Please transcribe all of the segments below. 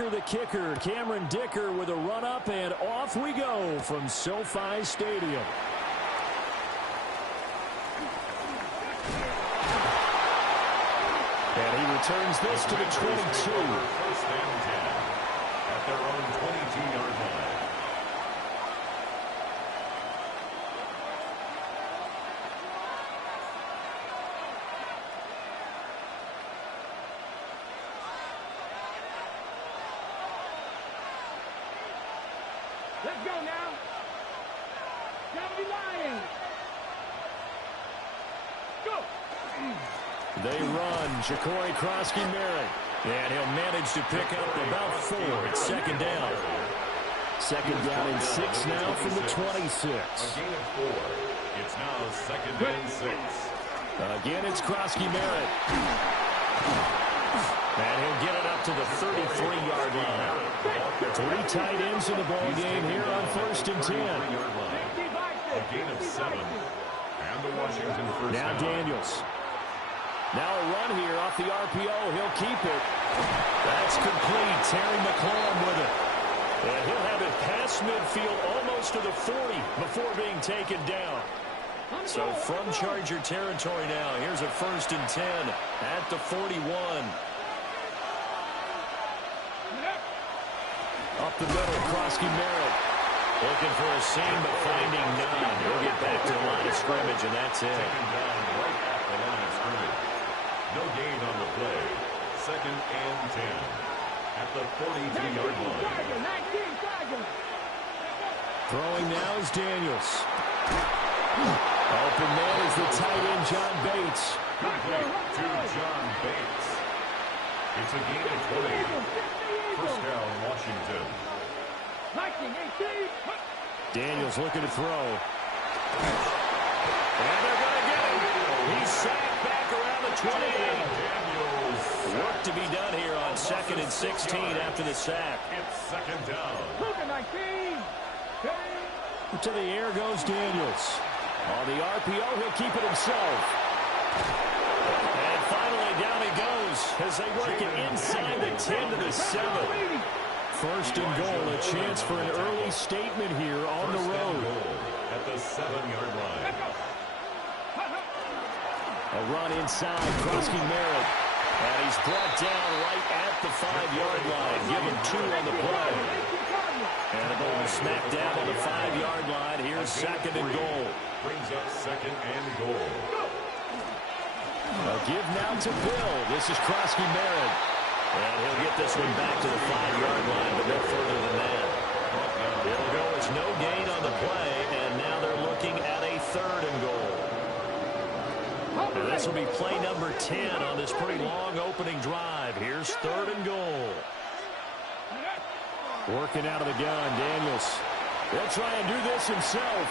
Dicker, the kicker. Cameron Dicker with a run-up, and off we go from SoFi Stadium. And he returns this to the 22. First down 10 at their own 22-yard line. Let's go now. Gotta be lying. Go. They run. Ja'Cory Krosky-Merritt. And he'll manage to pick up about 4. It's second down. Second down and 6 now from the 26. A gain of 4. It's now second and 6. Again, it's Krosky-Merritt. And he'll get it up to the 33-yard line. 3 tight ends in the ball game here on first and 10. A gain of 7. And the Washington first now down. Daniels. Now a run here off the RPO. He'll keep it. That's complete. Terry McLaurin with it. And he'll have it past midfield almost to the 40 before being taken down. So from Charger territory now, here's a first and 10 at the 41. Up the middle, Krosky-Merritt. Looking for a seam, but finding none. He'll get back to the line of scrimmage, and that's it. Taken down right at the line of scrimmage. No gain on the play. Second and 10 at the 42-yard line. Throwing now is Daniels. Open man is the tight end, John Bates. Complete to John Bates. It's a gain of 20. First down, Washington. Daniels looking to throw. And they're going to get him. He's sacked back around the 28. Daniels. Work to be done here on second and 16 after the sack. It's second down. To the air goes Daniels. On the RPO, he'll keep it himself. And finally, down he goes as they work it inside the 10 to the 7. First and goal, a chance for an early statement here on the road. At the 7-yard line. A run inside, Krosky-Merritt. And he's brought down right at the 5-yard line. Give him 2 on the play. And the ball smacked down on the 5-yard line. Here's second and goal. Brings up second and goal. A give now to Bill. This is Krosky-Merritt. And he'll get this one back to the 5-yard line, but no further than that. He'll go. It's no gain on the play, and now they're looking at a third and goal. And this will be play number 10 on this pretty long opening drive. Here's third and goal. Working out of the gun, Daniels. He'll try and do this himself.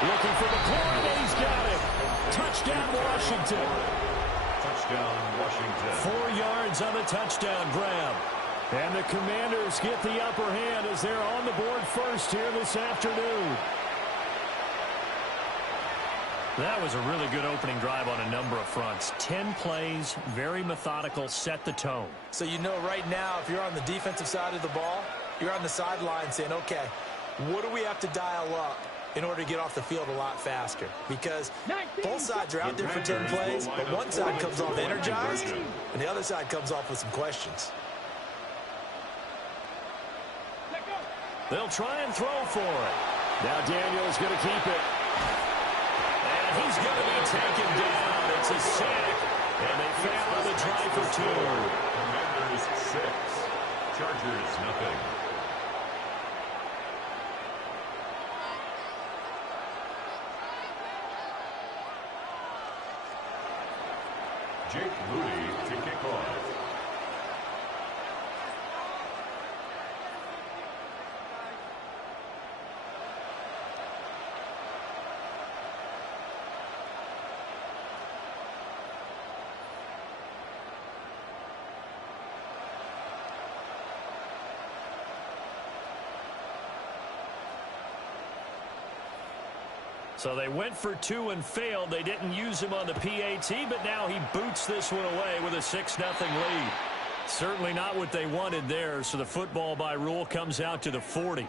Looking for McLaurin, and he's got it. Touchdown, Washington. Touchdown, Washington. 4 yards on the touchdown grab. And the Commanders get the upper hand as they're on the board first here this afternoon. That was a really good opening drive on a number of fronts. 10 plays, very methodical, set the tone. So you know right now, if you're on the defensive side of the ball, you're on the sideline saying, okay, what do we have to dial up in order to get off the field a lot faster? Because both sides are out there for 10 plays, but one side comes off energized, and the other side comes off with some questions. They'll try and throw for it. Now Daniel's going to keep it. And he's going to be taken down. It's a sack, and they fail on the try for 2. Commanders 6. Chargers nothing. Jake Moody to kick off. So they went for 2 and failed. They didn't use him on the PAT, but now he boots this one away with a 6-0 lead. Certainly not what they wanted there, so the football by rule comes out to the 40.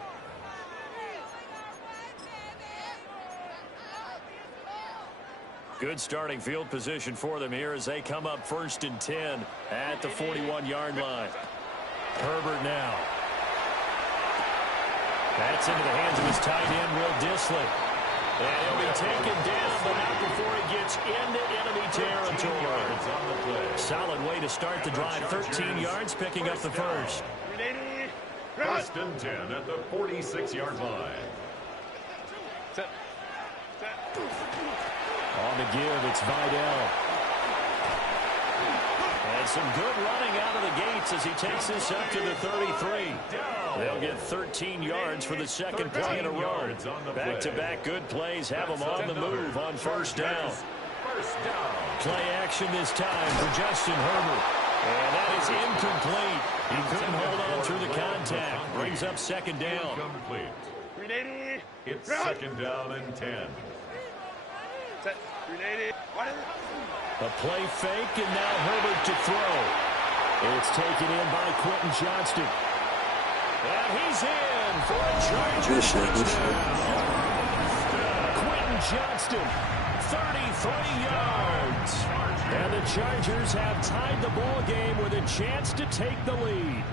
Good starting field position for them here as they come up 1st and 10 at the 41-yard line. Herbert now. That's into the hands of his tight end, Will Dissly. And he'll be taken down, but not before he gets into enemy territory. Solid way to start the drive. 13 yards, picking up the first. 1st and 10 at the 46-yard line. On the give, it's Vidal. And some good running out of the gates as he takes this up to the 33. They'll get 13 yards for the second play in a row. Back-to-back good plays have them on the move on 1st down. Play action this time for Justin Herbert. And that is incomplete. He couldn't hold on through the contact. Brings up 2nd down. Incomplete. It's 2nd down and 10. A play fake, and now Herbert to throw. It's taken in by Quentin Johnston. And he's in for a Chargers touchdown. Quentin Johnston, 33 yards. And the Chargers have tied the ball game with a chance to take the lead.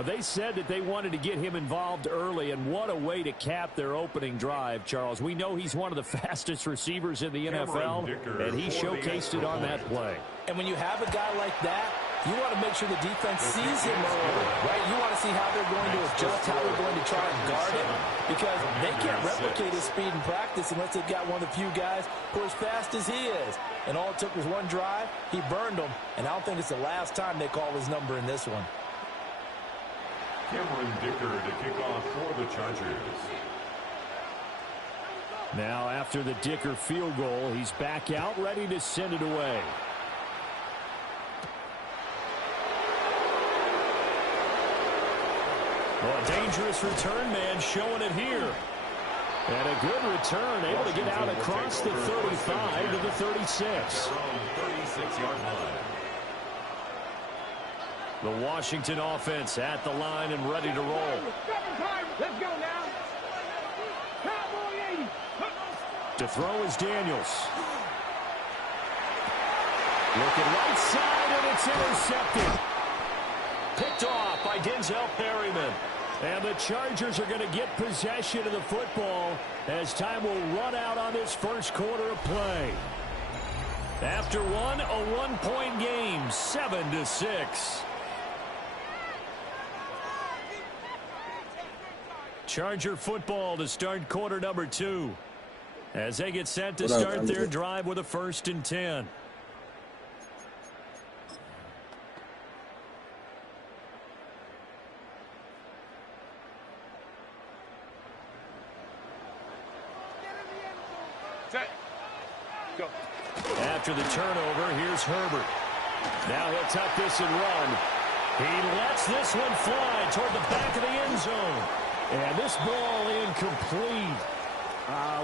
They said that they wanted to get him involved early, and what a way to cap their opening drive, Charles. We know he's one of the fastest receivers in the NFL, and he showcased it on that play. And when you have a guy like that, you want to make sure the defense sees him early, right? You want to see how they're going to adjust, how they're going to try and guard him, because they can't replicate his speed in practice unless they've got one of the few guys who are as fast as he is. And all it took was one drive. He burned them, and I don't think it's the last time they call his number in this one. Cameron Dicker to kick off for the Chargers. Now after the Dicker field goal, he's back out ready to send it away. Well, a dangerous return man showing it here. And a good return, able to get out across the 35 to the 36. 36-yard line. The Washington offense at the line and ready to roll. Let's go now. Cowboy 80. To throw is Daniels. Looking right side, and it's intercepted. Picked off by Denzel Perryman. And the Chargers are going to get possession of the football as time will run out on this first quarter of play. After one, a one-point game, 7-6. Charger football to start quarter number 2 as they get set to start their drive with a 1st and 10. Go. After the turnover, here's Herbert. Now he'll tuck this and run. He lets this one fly toward the back of the end zone. And this ball incomplete.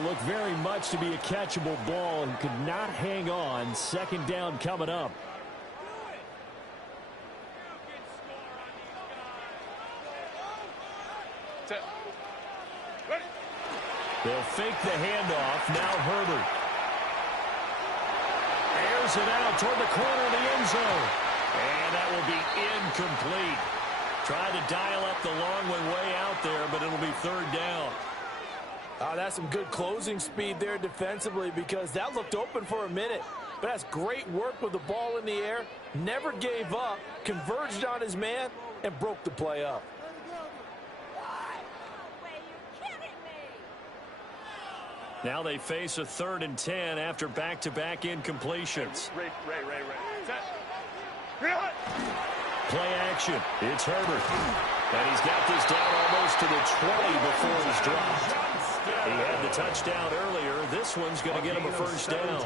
Looked very much to be a catchable ball. He could not hang on. 2nd down coming up. They'll fake the handoff. Now Herbert. Airs it out toward the corner of the end zone. And that will be incomplete. Try to dial up the long one way out there, but it'll be 3rd down. That's some good closing speed there defensively because that looked open for a minute. But that's great work with the ball in the air. Never gave up, converged on his man, and broke the play up. Now they face a 3rd and 10 after back-to-back incompletions. Play action. It's Herbert. And he's got this down almost to the 20 before he's dropped. He had the touchdown earlier. This one's going to get him a 1st down.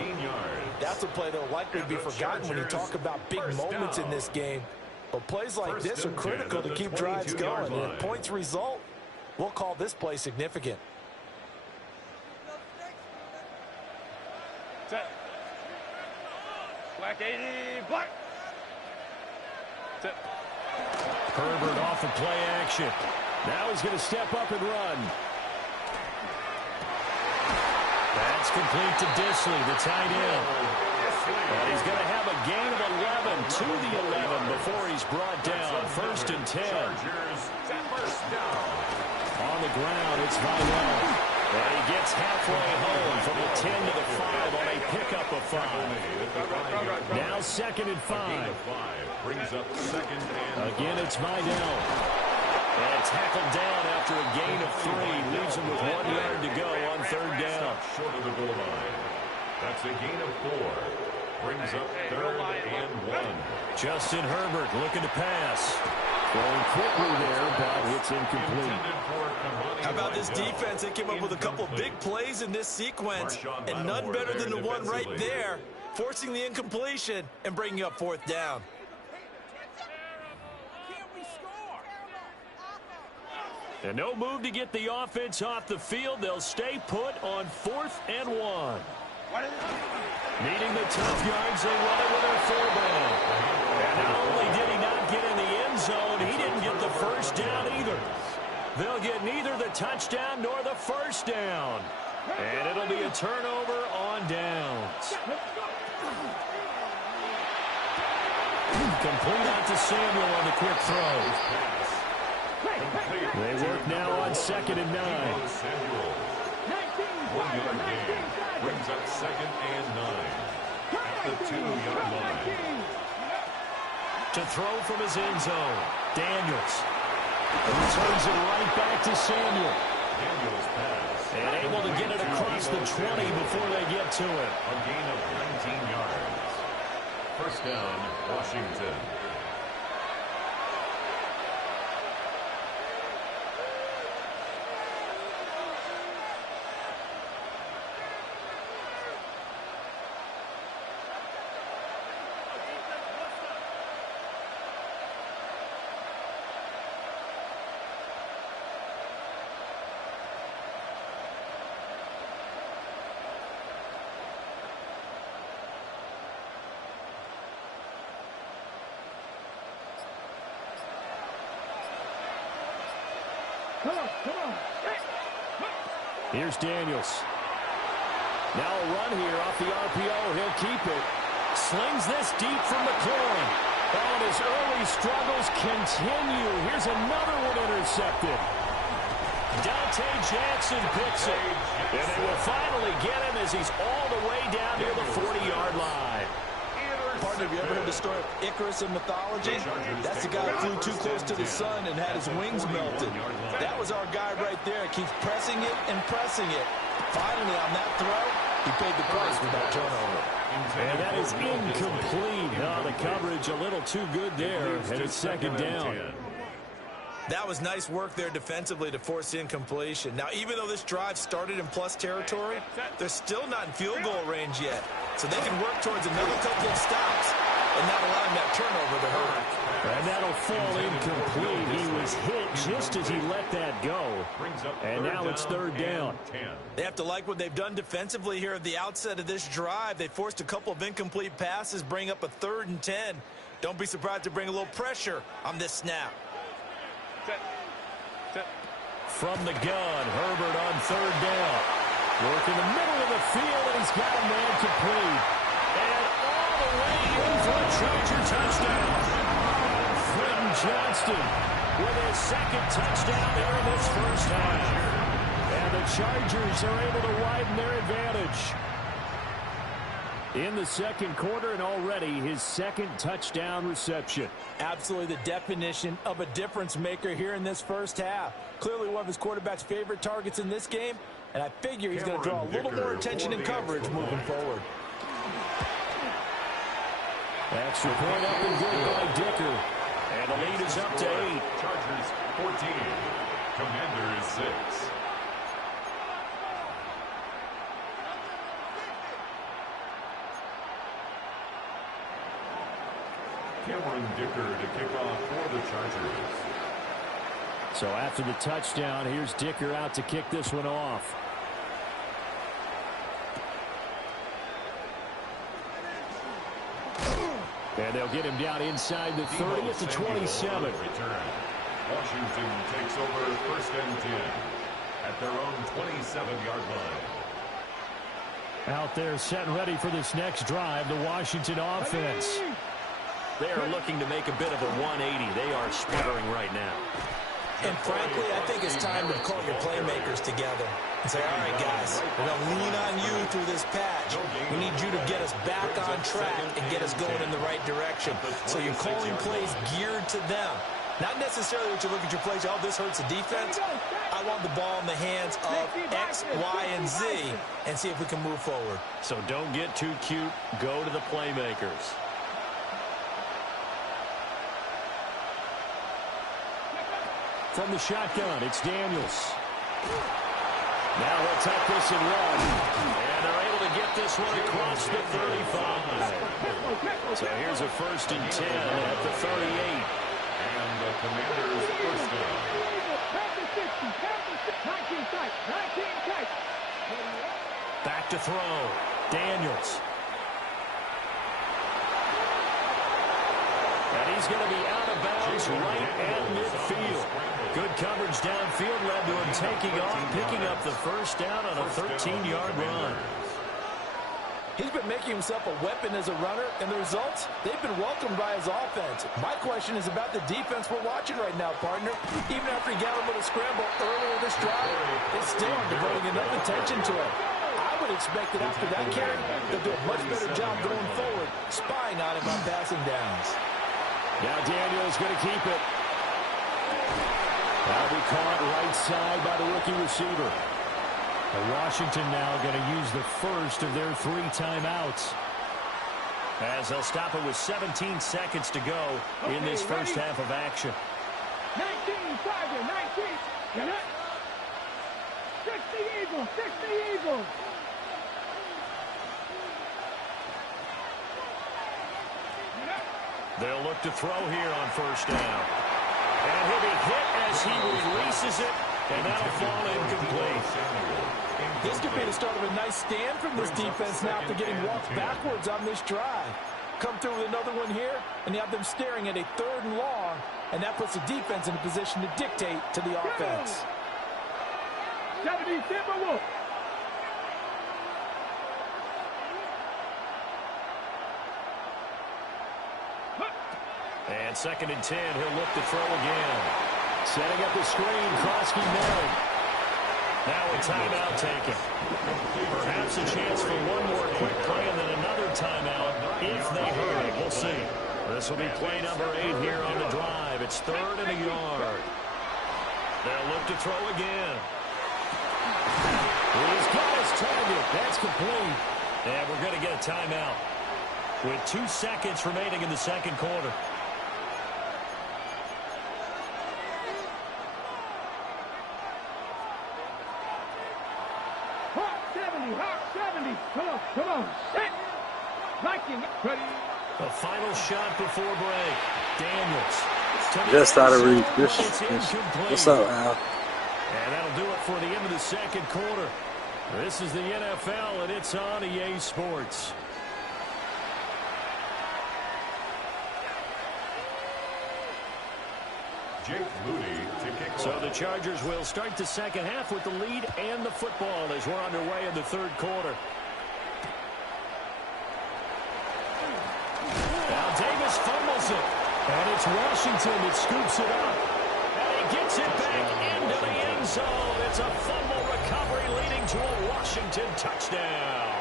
That's a play that will likely be forgotten when you talk about big moments in this game. But plays like this are critical to keep drives going. And if points result, we'll call this play significant. Black 80, black. That's it. Herbert off of play action. Now he's going to step up and run. That's complete to Disley, the tight end. And he's going to have a gain of 11 to the 11 before he's brought down. 1st and 10. On the ground, it's Vidal. And he gets halfway home from the 10 to the 5 on a pickup of 5. Now 2nd and 5. Brings up 2nd and Again, it's Vidal. And tackled down after a gain of 3. Leaves him with 1 yard to go on 3rd down. Short of the goal line. That's a gain of 4. Brings up 3rd and 1. Justin Herbert looking to pass. Going quickly there, but it's incomplete. How about this defense? They came up with a couple big plays in this sequence, and none better than the one right there, forcing the incompletion and bringing up 4th down. And no move to get the offense off the field. They'll stay put on 4th and 1. Needing the tough yards, they run it with their fullback. And not only did he not get in the end zone, he didn't get the 1st down either. They'll get neither the touchdown nor the 1st down. And it'll be a turnover on downs. Complete out to Samuel on the quick throw. They work now on 2nd and 9. 1 yard gain. Brings up 2nd and 9. At the 2-yard line. To throw from his end zone. Daniels. And returns it right back to Samuel. Daniels pass. And able to get it across the 20 before they get to it. A gain of 19 yards. 1st down, Washington. Come on. Here's Daniels. Now a run here off the RPO. He'll keep it. Slings this deep from McLaurin. Oh, and his early struggles continue. Here's another one intercepted. Dante Jackson picks it. And they will finally get him as he's all the way down near the 40-yard line. Partner, have you ever heard the story of Icarus in mythology? That's the guy who flew too close to the sun and had his wings melted. That was our guy right there. Keeps pressing it and pressing it. Finally, on that throw, he paid the price with that turnover. And that is incomplete. Oh, the coverage a little too good there. And it's 2nd down. That was nice work there defensively to force incompletion. Now, even though this drive started in plus territory, they're still not in field goal range yet. So they can work towards another couple of stops and not allowing that turnover to hurt. And that'll fall incomplete. He was hit just as he let that go. And now it's 3rd down. They have to like what they've done defensively here at the outset of this drive. They forced a couple of incomplete passes, bring up a 3rd and 10. Don't be surprised to bring a little pressure on this snap. From the gun, Herbert on 3rd down. Work in the middle of the field, and he's got a man complete. And all the way in for a Charger touchdown. Quentin Johnston with his 2nd touchdown there in this 1st half. And the Chargers are able to widen their advantage. In the 2nd quarter, and already his 2nd touchdown reception. Absolutely the definition of a difference maker here in this 1st half. Clearly one of his quarterback's favorite targets in this game, and I figure he's going to draw a little more attention and coverage moving forward. Extra point up and good by Dicker. And the lead is up to 8. Chargers 14. Commanders 6. Cameron Dicker to kick off for the Chargers. So after the touchdown, here's Dicker out to kick this one off. And they'll get him down inside the 30 at the 27. Return. Washington takes over 1st and 10 at their own 27-yard line. Out there set and ready for this next drive, the Washington offense. They are looking to make a bit of a 180. They are sputtering right now. And frankly, I think it's time to call your playmakers together and say, all right, guys, we're going to lean on you through this patch. We need you to get us back on track and get us going in the right direction. So you're calling plays geared to them. Not necessarily that you look at your plays, oh, this hurts the defense. I want the ball in the hands of X, Y, and Z and see if we can move forward. So don't get too cute. Go to the playmakers. From the shotgun, it's Daniels. Now he'll take this and run. And they're able to get this one across the 35. So here's a 1st and 10 at the 38. And the Commanders' first down. Back to throw. Daniels. And he's going to be out of bounds right at midfield. Good coverage downfield led to him taking off, picking up the 1st down on a 13-yard run. He's been making himself a weapon as a runner, and the results, they've been welcomed by his offense. My question is about the defense we're watching right now, partner. Even after he got a little scramble earlier this drive, they still aren't devoting enough attention to him. I would expect that after that carry, they'll do a much better job going forward, spying on him on passing downs. Now Daniel's going to keep it. That'll be caught right side by the rookie receiver. And Washington now going to use the first of their 3 timeouts. As they'll stop it with 17 seconds to go in this first half of action. 19, 19. Get it? 60 Eagles, 60 Eagles. They'll look to throw here on 1st down. And he'll be hit as he releases it, and that'll fall incomplete. This could be the start of a nice stand from this defense now after getting walked backwards on this drive. Come through with another one here, and you have them staring at a 3rd and long, and that puts the defense in a position to dictate to the offense. 70 Timberwolves. And 2nd and 10, he'll look to throw again. Setting up the screen, Krosky Merritt. Now a timeout taken. Perhaps a chance for one more quick play and then another timeout if they hurry. We'll see. This will be play number 8 here on the drive. It's 3rd and a yard. They'll look to throw again. He's got his target. That's complete. And we're going to get a timeout with 2 seconds remaining in the 2nd quarter. Come on. Set. Viking. Ready. The final shot before break. Daniels. Just out of reach. What's up, Al? And that'll do it for the end of the 2nd quarter. This is the NFL, and it's on EA Sports. Jake Moody to kick off. So the Chargers will start the 2nd half with the lead and the football as we're underway in the 3rd quarter. Now Davis fumbles it, and it's Washington that scoops it up. And he gets it back into the end zone. It's a fumble recovery leading to a Washington touchdown.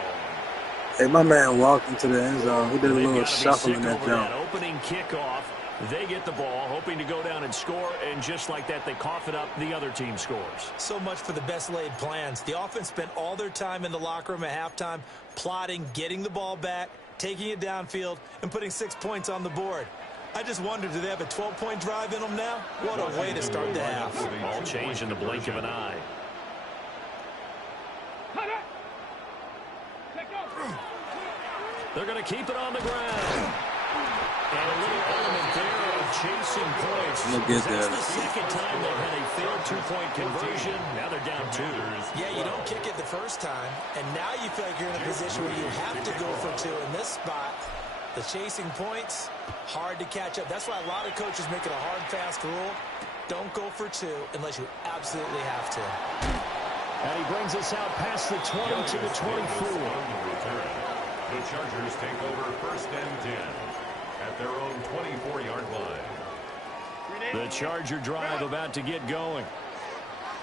Hey, my man walked into the end zone. He did a little shuffle in that jump. Opening kickoff. They get the ball, hoping to go down and score, and just like that, they cough it up. The other team scores. So much for the best laid plans. The offense spent all their time in the locker room at halftime plotting, getting the ball back, taking it downfield, and putting 6 points on the board. I just wonder, do they have a 12-point drive in them now? What a way to start the half. All changed in the blink of an eye. They're going to keep it on the ground. And a little element there of chasing points. That's the 2nd time they've had a failed 2-point conversion. Now they're down 2. Yeah, you don't kick it the first time, and now you feel like you're in a position where you have to go for 2 in this spot. The chasing points, hard to catch up. That's why a lot of coaches make it a hard, fast rule. Don't go for 2 unless you absolutely have to. And he brings us out past the 20 to the 24. The Chargers take over 1st and 10 at their own 24-yard line. The Charger drive about to get going.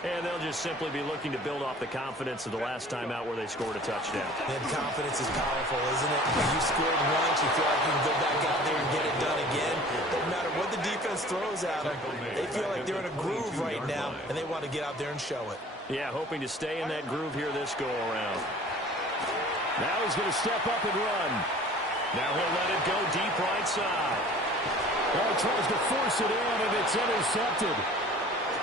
And they'll just simply be looking to build off the confidence of the last time out where they scored a touchdown. And confidence is powerful, isn't it? You scored once, you feel like you can go back out there and get it done again. Doesn't matter what the defense throws at them. They feel like they're in a groove right now, and they want to get out there and show it. Yeah, hoping to stay in that groove here this go-around. Now he's going to step up and run. Now he'll let it go deep right side. Oh, he tries to force it in, and it's intercepted.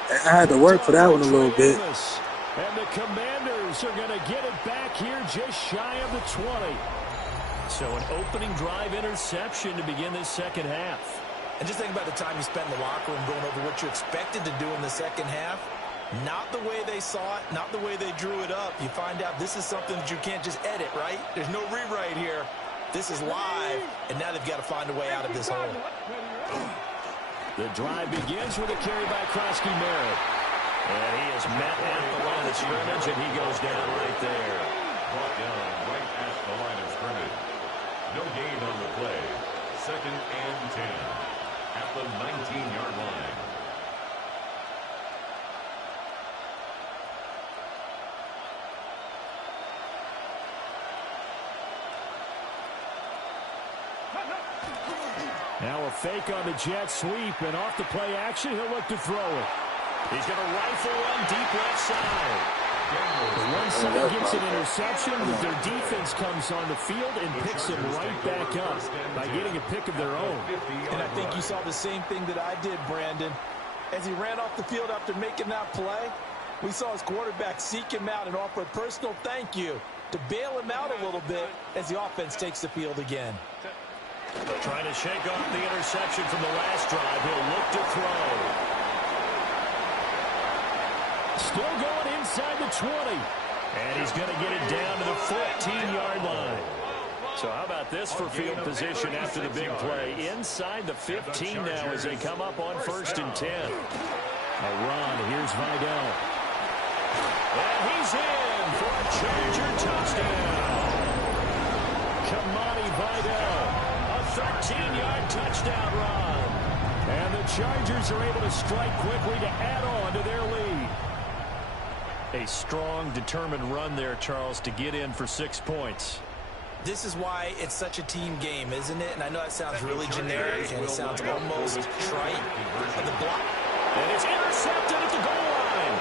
I had to work for that one a little bit. And the Commanders are going to get it back here just shy of the 20. So an opening drive interception to begin this second half. And just think about the time you spent in the locker room going over what you expected to do in the second half. Not the way they saw it, not the way they drew it up. You find out this is something that you can't just edit, right? There's no rewrite here. This is live, and now they've got to find a way out of this hole. The drive begins with a carry by Krosky Merritt. And he is met at the line of scrimmage, and he goes down right there. Brought down right at the line of scrimmage. No gain on the play. 2nd and 10 at the 19-yard line. Now a fake on the jet sweep, and off the play action, he'll look to throw it. He's going to rifle one deep left side. The one side gets an interception, but their defense comes on the field and picks him right back up by getting a pick of their own. And I think you saw the same thing that I did, Brandon. As he ran off the field after making that play, we saw his quarterback seek him out and offer a personal thank you to bail him out a little bit as the offense takes the field again. Trying to shake off the interception from the last drive. He'll look to throw. Still going inside the 20. And he's going to get it down to the 14-yard line. So how about this for field position after the big play? Inside the 15 now as they come up on 1st and 10. A run. Here's Vidal. And he's in for a Charger touchdown. Kamani Vidal. 13-yard touchdown run. And the Chargers are able to strike quickly to add on to their lead. A strong, determined run there, Charles, to get in for 6 points. This is why it's such a team game, isn't it? And I know that sounds really generic and it sounds almost trite. But the block. And it's intercepted at the goal line.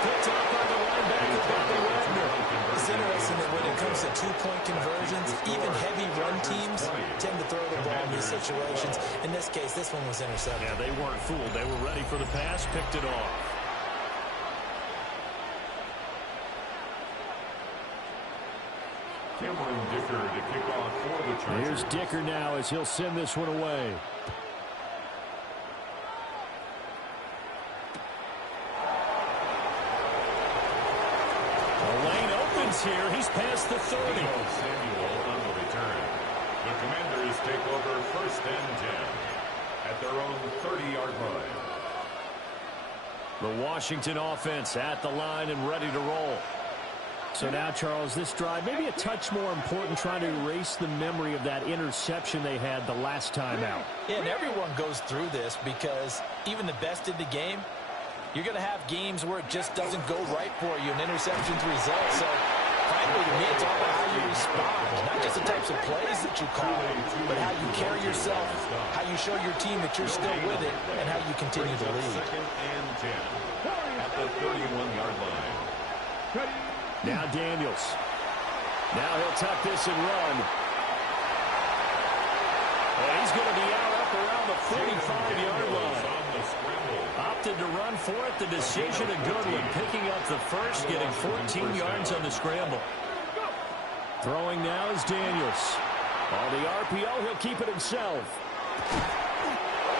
Picked up by the linebacker, Bobby Wagner. It's interesting that when it comes to 2-point conversions, even heavy run teams tend to throw the ball in these situations. In this case, this one was intercepted. Yeah, they weren't fooled. They were ready for the pass, picked it off. Cameron Dicker to kick off for the Chargers. Here's Dicker now as he'll send this one away. Here, he's past the 30. Samuel on the return. The Commanders take over 1st and 10 at their own 30-yard line. The Washington offense at the line and ready to roll. So now, Charles, this drive maybe a touch more important, trying to erase the memory of that interception they had the last time out. Yeah, and everyone goes through this because even the best in the game, you're going to have games where it just doesn't go right for you, and interceptions result. So frankly, to me, it's all about how you respond, not just the types of plays that you call, but how you carry yourself, how you show your team that you're still with it, and how you continue to lead. 2nd and 10 at the 31-yard line. Now Daniels. Now he'll tuck this and run. And he's going to be out up around the 45-yard line. Opted to run for it. The decision a good one. Picking up the first, getting 14 yards on the scramble. Throwing now is Daniels. On the RPO, he'll keep it himself.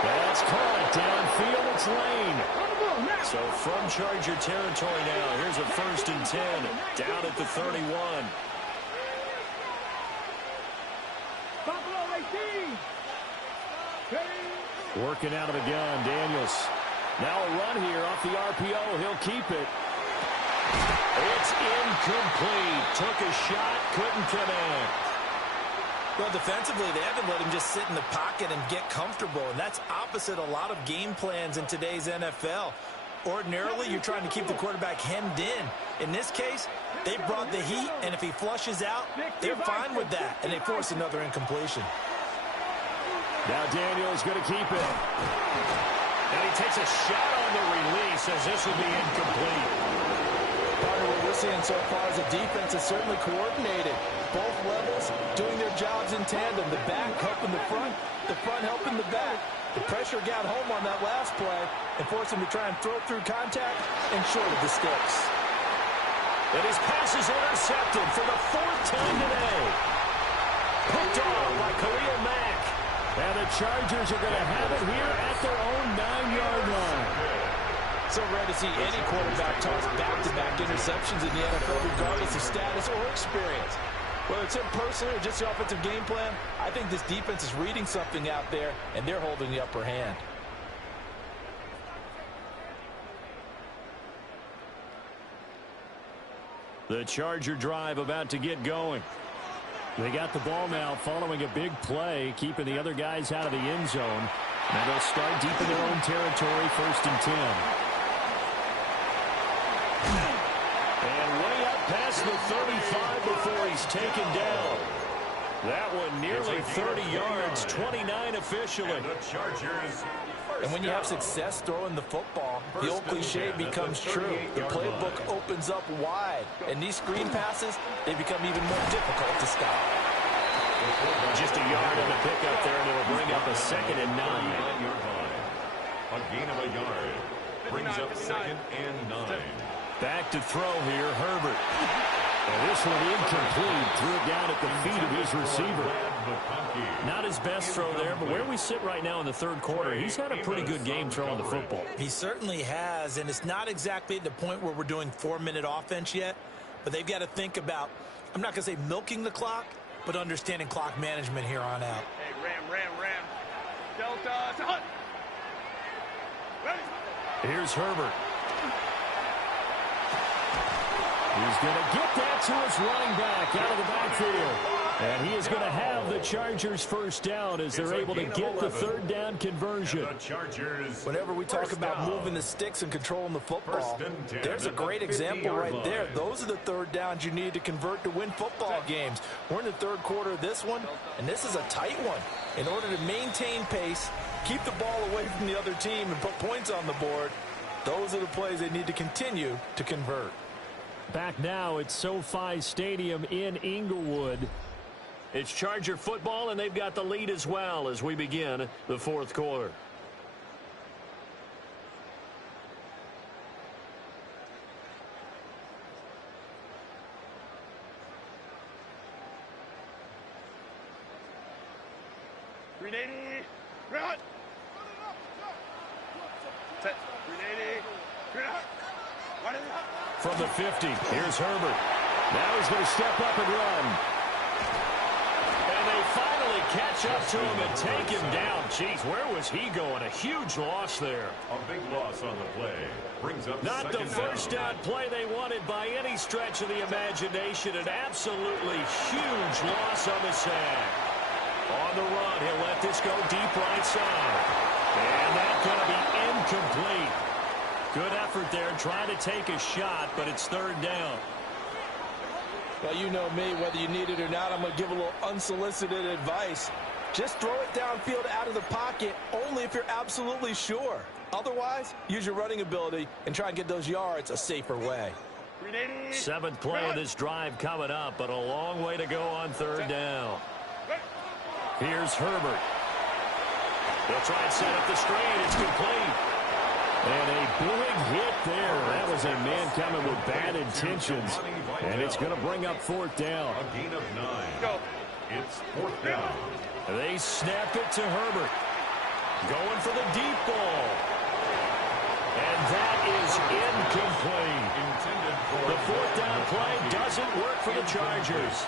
That's caught. Downfield, it's Lane. So from Charger territory now, here's a 1st and 10. Down at the 31. Working out of the gun, Daniels. Now a run here off the RPO. He'll keep it. It's incomplete. Took a shot, couldn't connect. Well, defensively, they haven't let him just sit in the pocket and get comfortable, and that's opposite a lot of game plans in today's NFL. Ordinarily, you're trying to keep the quarterback hemmed in. In this case, they brought the heat, and if he flushes out, they're fine with that, and they force another incompletion. Now Daniels going to keep it. And he takes a shot on the release as this will be incomplete. Partner, what we're seeing so far is a defense is certainly coordinated. Both levels doing their jobs in tandem. The back helping the front helping the back. The pressure got home on that last play and forced him to try and throw through contact and short of the sticks. And his pass is intercepted for the 4th time today. Picked off by Khalil Mack. And the Chargers are going to have it here at their own 9-yard line. So rare to see any quarterback toss back-to-back interceptions in the NFL, regardless of status or experience. Whether it's him personally or just the offensive game plan, I think this defense is reading something out there, and they're holding the upper hand. The Charger drive about to get going. They got the ball now following a big play, keeping the other guys out of the end zone. And they'll start deep in their own territory, 1st and 10. And way up past the 35 before he's taken down. That one nearly 30 yards, 29 officially. And when you have success throwing the football, the old cliche becomes true. The playbook opens up wide. And these screen passes, they become even more difficult to stop. Just a yard on the pickup there, and it'll bring up a 2nd and 9. A gain of a yard. Brings up 2nd and 9. Back to throw here, Herbert. And this one incomplete. Threw it down at the feet of his receiver. Not his best throw there, but where we sit right now in the 3rd quarter, he's had a pretty good game throwing the football. He certainly has, and it's not exactly at the point where we're doing 4-minute offense yet, but they've got to think about, I'm not going to say milking the clock, but understanding clock management here on out. Hey, Ram. Delta, hut. Ready. Here's Herbert. He's going to get that to his running back out of the backfield. And he is going to have the Chargers 1st down as they're able to get the 3rd down conversion. Whenever we talk about moving the sticks and controlling the football, there's a great example right there. Those are the 3rd downs you need to convert to win football games. We're in the 3rd quarter of this one, and this is a tight one. In order to maintain pace, keep the ball away from the other team, and put points on the board, those are the plays they need to continue to convert. Back now at SoFi Stadium in Inglewood. It's Charger football, and they've got the lead as well as we begin the 4th quarter. Grenade, run. Set, grenade, run. From the 50, here's Herbert. Now he's going to step up and run. And they finally catch up to him and take him down. Jeez, where was he going? A huge loss there. A big loss on the play. Brings up Not the first down play they wanted by any stretch of the imagination. An absolutely huge loss on the sack. On the run, he'll let this go deep right side. And that's going to be incomplete. Good effort there, trying to take a shot, but it's 3rd down. Well, you know me, whether you need it or not, I'm going to give a little unsolicited advice. Just throw it downfield out of the pocket only if you're absolutely sure. Otherwise, use your running ability and try and get those yards a safer way. 7th play of this drive coming up, but a long way to go on 3rd down. Here's Herbert. They'll try and set up the screen. It's complete. And a big hit there. That was a man coming with bad intentions. And it's going to bring up 4th down. A gain of 9. Go. It's 4th down. They snap it to Herbert. Going for the deep ball. And that is incomplete. The 4th down play doesn't work for the Chargers.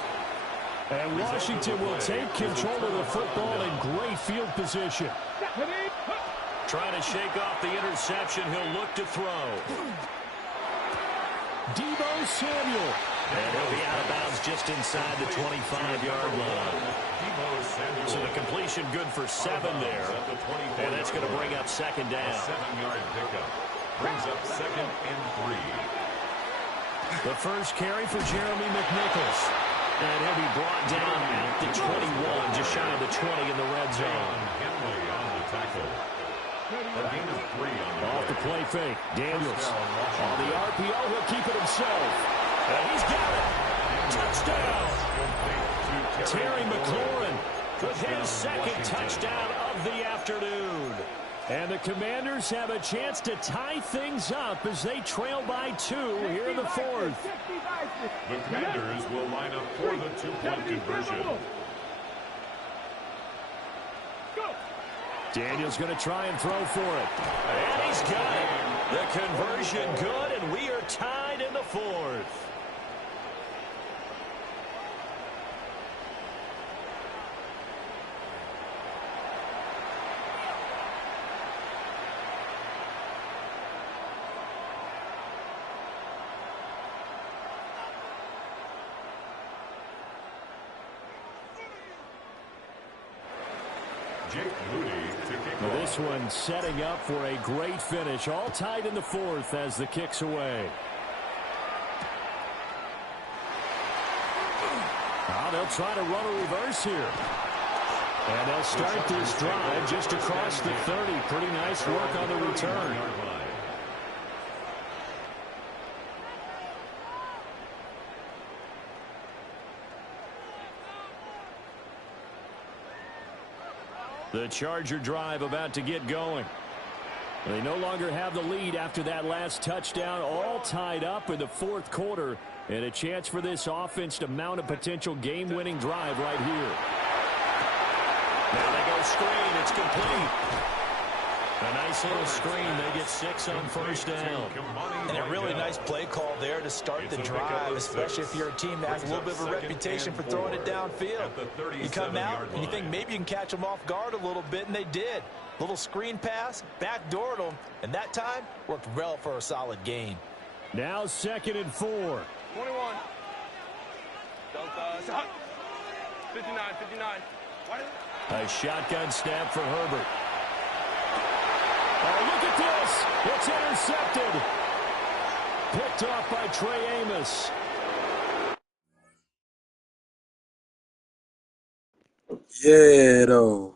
And Washington will take control of the football in great field position. Trying to shake off the interception. He'll look to throw. Deebo Samuel. And he'll be out of bounds just inside the 25-yard line. So the completion good for 7 there. And that's going to bring up second down. A 7-yard pickup brings up 2nd and 3. The first carry for Jeremy McNichols. And he'll be brought down at the 21, just shy of the 20 in the red zone. Henley on the tackle. A gain of 3 on the Off the play fake. Daniels. On the RPO, he'll keep it himself. And he's got it. Touchdown. Terry McLaurin with his second touchdown of the afternoon. And the Commanders have a chance to tie things up as they trail by 2 here in the 4th. The Commanders will line up for the 2-point conversion. Daniels going to try and throw for it. And he's got it. The conversion good, and we are tied in the 4th. This one setting up for a great finish. All tied in the 4th as the kick's away. Now they'll try to run a reverse here. And they'll start this drive just across the 30. Pretty nice work on the return. The Charger drive about to get going. They no longer have the lead after that last touchdown. All tied up in the 4th quarter. And a chance for this offense to mount a potential game-winning drive right here. Now they go screen. It's complete. A nice little screen. They get 6 on first down. And a really nice play call there to start the drive, especially if you're a team that has a little bit of a reputation for throwing it downfield. You come out and you think maybe you can catch them off guard a little bit, and they did. Little screen pass, backdoored them, and that time worked well for a solid gain. Now 2nd and 4. 21. Delta. 59, 59. A shotgun snap for Herbert. Oh, look at this. It's intercepted. Picked off by Trey Amos. Yeah, though.